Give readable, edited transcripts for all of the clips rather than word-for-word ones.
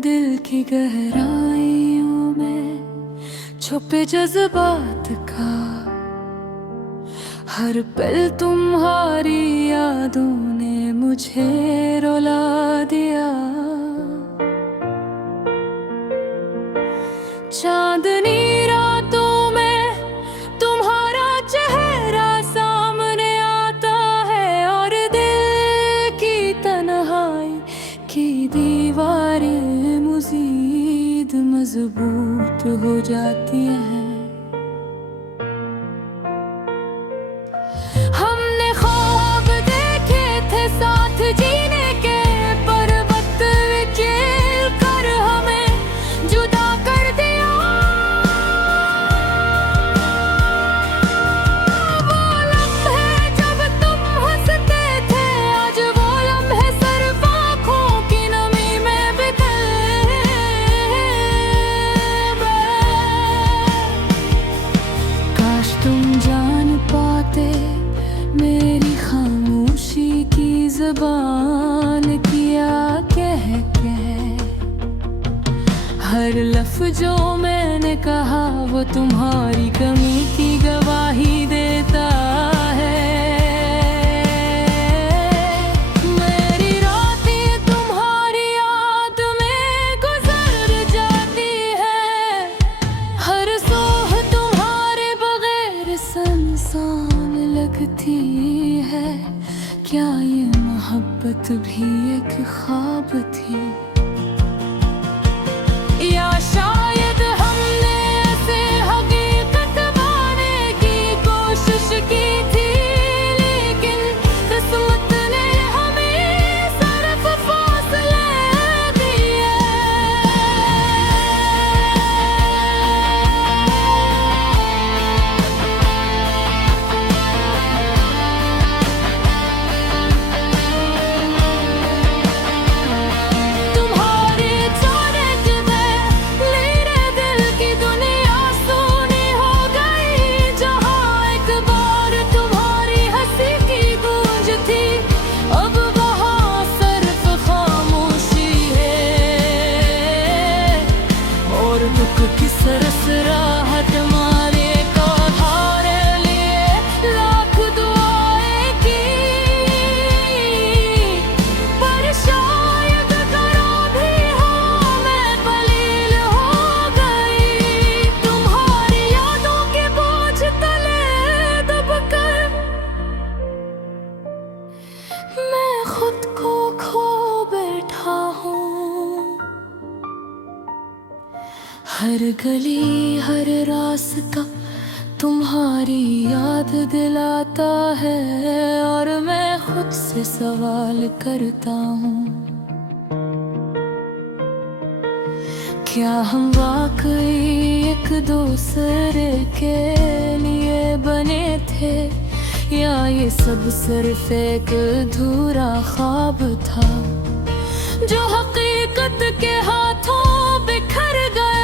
दिल की गहराइयों में छुपे जज्बात का हर पल तुम्हारी यादों ने मुझे रुला दिया। चांदनी रातों में तुम्हारा चेहरा सामने आता है और दिल की तन्हाई की दीवारें मज़ीद मजबूत हो जाती हैं। हमने ख्वाब देखे थे साथ जीने के, पर वक्त खेल कर हमें जुदा कर दिया। वो लम्हे जब तुम हंसते थे, आज वो लम्हे सिर्फ आँखों की नमी में बिखरे। काश तुम जान पाते मेरी खामोशी की ज़बान किया कह हर लफ्ज़ जो मैंने कहा वो तुम्हारी कमी की गवाही देता है। मेरी रातें तुम्हारी याद में गुजर जाती है, हर सोह तुम्हारे बगैर सुनसान लगती है। क्या ये मोहब्बत भी एक ख्वाब थी, या शायद हमने ऐसे हकीकत पाने की कोशिश की थी, लेकिन किस्मत ने हमें सिर्फ फासले दिए। सरसराहट मारे का हारे लिए लाख दुआएं की, पर शायद करो भी हो मैं कलील हो गई। तुम्हारी यादों के बोझ तले दबकर मैं खुद को खो बैठा हूँ। हर गली हर रास्ता तुम्हारी याद दिलाता है, और मैं खुद से सवाल करता हूँ, क्या हम वाकई एक दूसरे के लिए बने थे, या ये सब सिर्फ एक अधूरा ख्वाब था जो हकीकत के हाथों बिखर गया।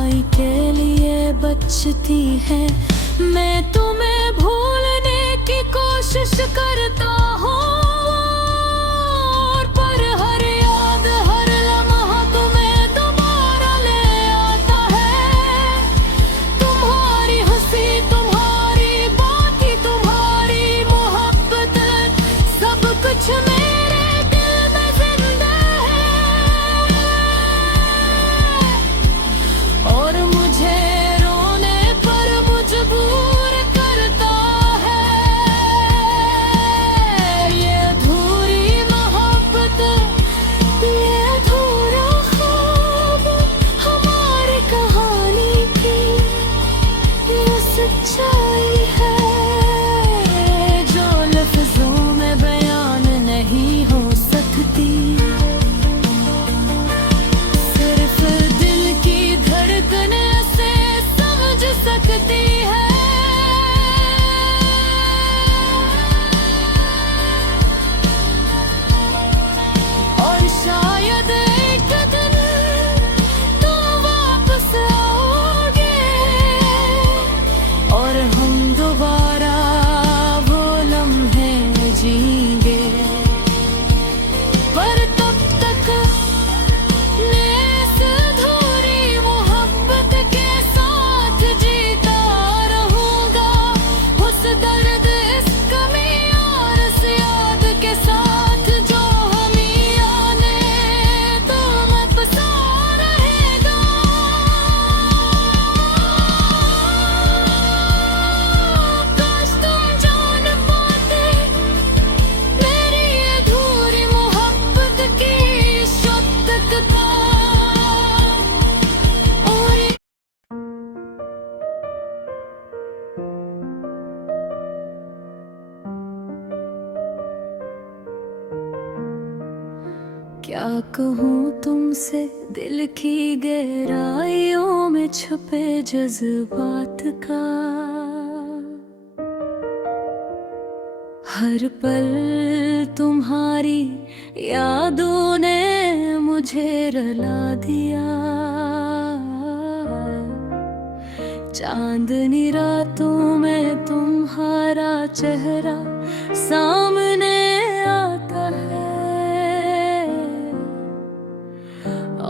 सफाई के लिए बचती है। मैं तुम्हें भूलने की कोशिश करता हूँ, पर हर याद हर लम्हा तुम्हें दोबारा ले आता है। तुम्हारी हंसी, तुम्हारी बातें, तुम्हारी मोहब्बत, सब कुछ मेरे दिल में जिंदा है। और मुझे रोने पर मजबूर करता है ये अधूरी मोहब्बत, ये अधूरा ख्वाब, हमारी कहानी की ये सच्चाई है जो लफ्जों में बयान नहीं हो सकती। सिर्फ दिल की धड़कन से समझ सकती है। और शायद एक दिन तुम वापस आओगे और हम दोबारा वो लम्हे जीएंगे। पर तब तक मैं इस अधूरी मोहब्बत के साथ जीता रहूंगा। उस दर्द, इस कमी और इस याद के साथ जो हमें आने तुम अपसा रहेगा। काश तुम जान पाते मेरी अधूरी मोहब्बत की शुद्धता। और क्या कहूँ तुमसे दिल की गहराइयों में छुपे जज्बात का। हर पल तुम्हारी यादों ने मुझे रुला दिया। चांदनी रातों में तुम्हारा चेहरा सामने आता है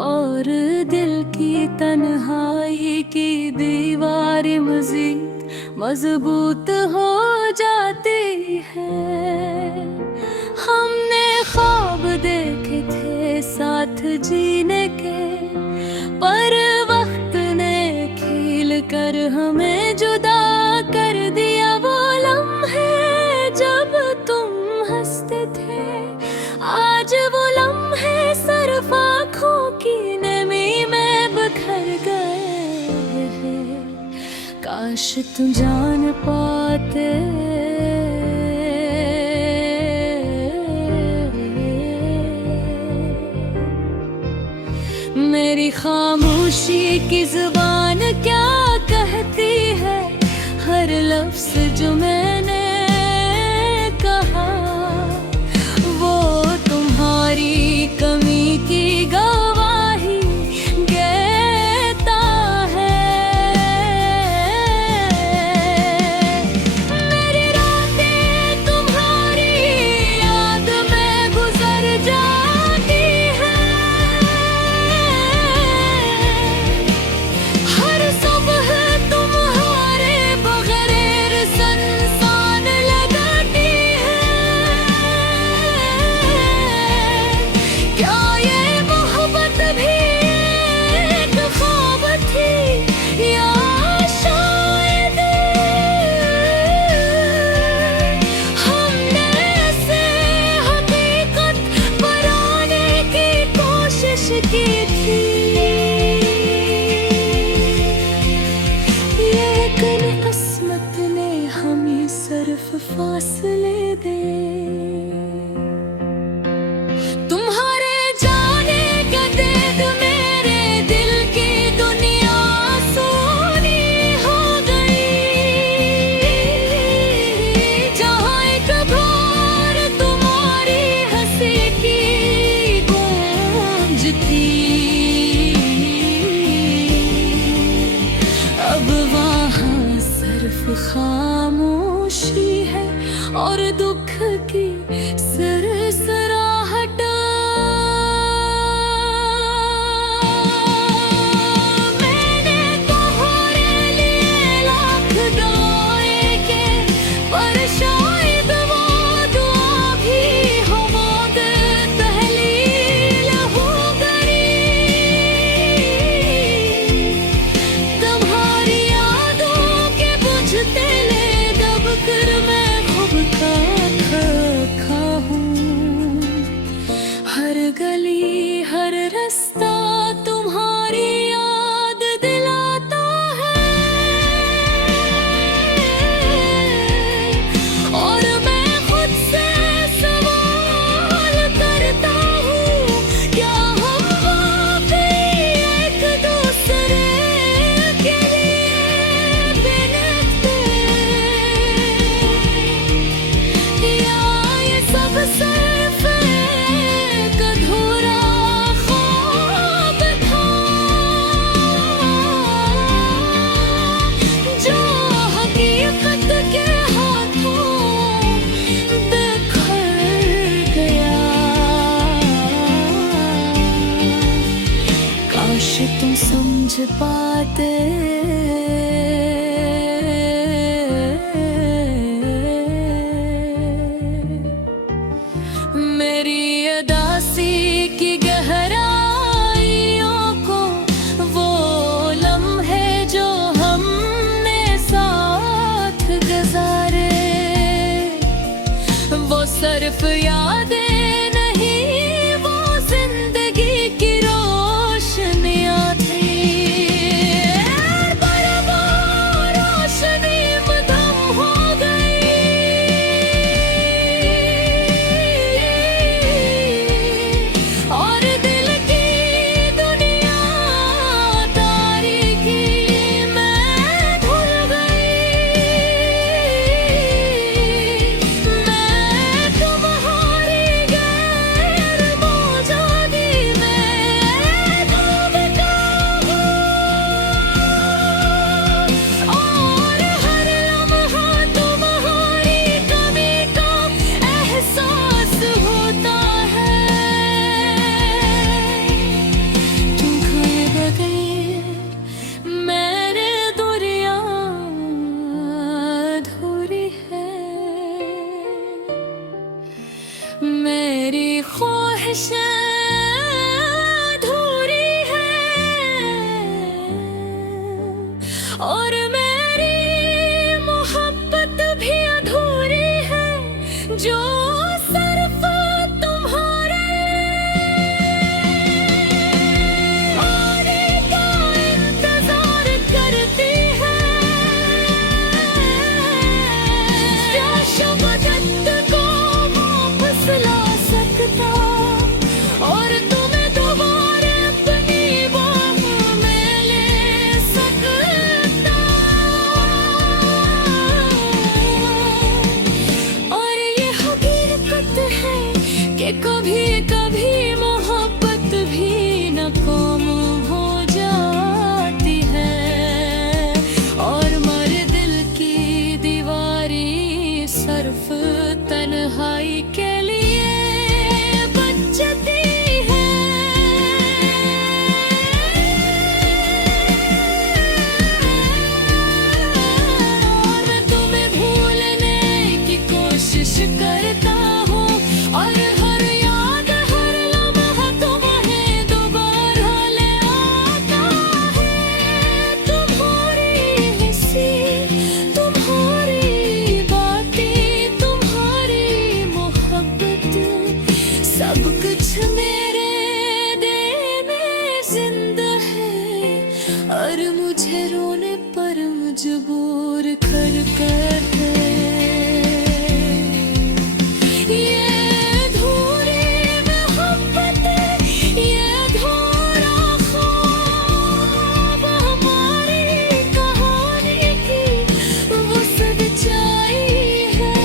और दिल की तन्हाई की दीवारें मजीद मजबूत हो जाती है। हमने ख्वाब देखे थे साथ जीने के, पर वक्त ने खील कर हमें जुदा कर दिया। वो लम्हे जब तुम हंसते थे, आज वो लम्हे सिर्फ आँखों की नमी में बिखर गए हैं। काश तुम जान पाते मेरी खामोशी की जुबान क्या कहती है। हर लफ्ज जो मैंने कहा वो तुम्हारी कमी की गवाही देता है। मेरी रातें तुम्हारी याद में गुजर जाती है। हर सुबह तुम्हारे बगैर संसार खामोशी है और दुख की सरसराहट। मैंने तुम्हारे लिए लाख दुआएं की, पर शायद वो दुआ भी हो मौत तहलील हो गई। तुम्हारी यादों के बुझते ले दब कर मैं खूब खा हूँ। हर गली हर रास्ता तुम्हारी याद दिलाता है, और मैं खुद से सवाल करता हूँ, क्या हम वाकई एक दूसरे के लिए बिनते, या ये सब सिर्फ एक अधूरा ख्वाब था, जो हकीकत के हाथों बिखर गया। काश तुम समझ पाते मेरी अदासी की गहराइयों को, वो लम्हे जो हमने साथ गुजारे, वो सिर्फ यादें नहीं, वो जिंदगी की रोशनियाँ थी। पर वो रोशनी मधम हो गई, और दिल की दुनिया तारीकी मैं भूल गई। मैं तुम्हारी गैर मौजूदगी में डूब गया हूँ, और हर लम्हा तुम्हारी कमी का एहसास होता है। तुम खोए बगैर मेरे दुनिया अधूरी है, मेरी ख्वाहिशें अधूरी है, और मेरी मोहब्बत भी अधूरी है, जो सिर्फ तुम्हारे आने का इंतजार करती है। क्या शब्द को वापस ला सकता, और तुम्हें दोबारा अपनी बाहों में ले सकता, और ये हकीकत है कि कभी कभी मोहब्बत भी नाकाम हो जाती है, और मेरे दिल की दीवारी सिर्फ तन्हाई के लिए बचती है। और मैं तुम्हें भूलने की कोशिश करता हूँ, और हर याद हर लम्हा तुम्हें दोबारा ले आता है। तुम्हारी हंसी, तुम्हारी बातें, तुम्हारी मोहब्बत, सब कुछ मेरे देने जिंदा है, और मुझे रोने पर मजबूर कर है। ये अधूरी मोहब्बत, ये अधूरा ख्वाब, हमारी कहानी की वो सच्चाई है,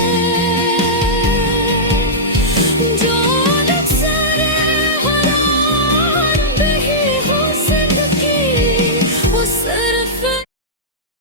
जो अक्सर हराम भी हो जिंदगी, वो सिर्फ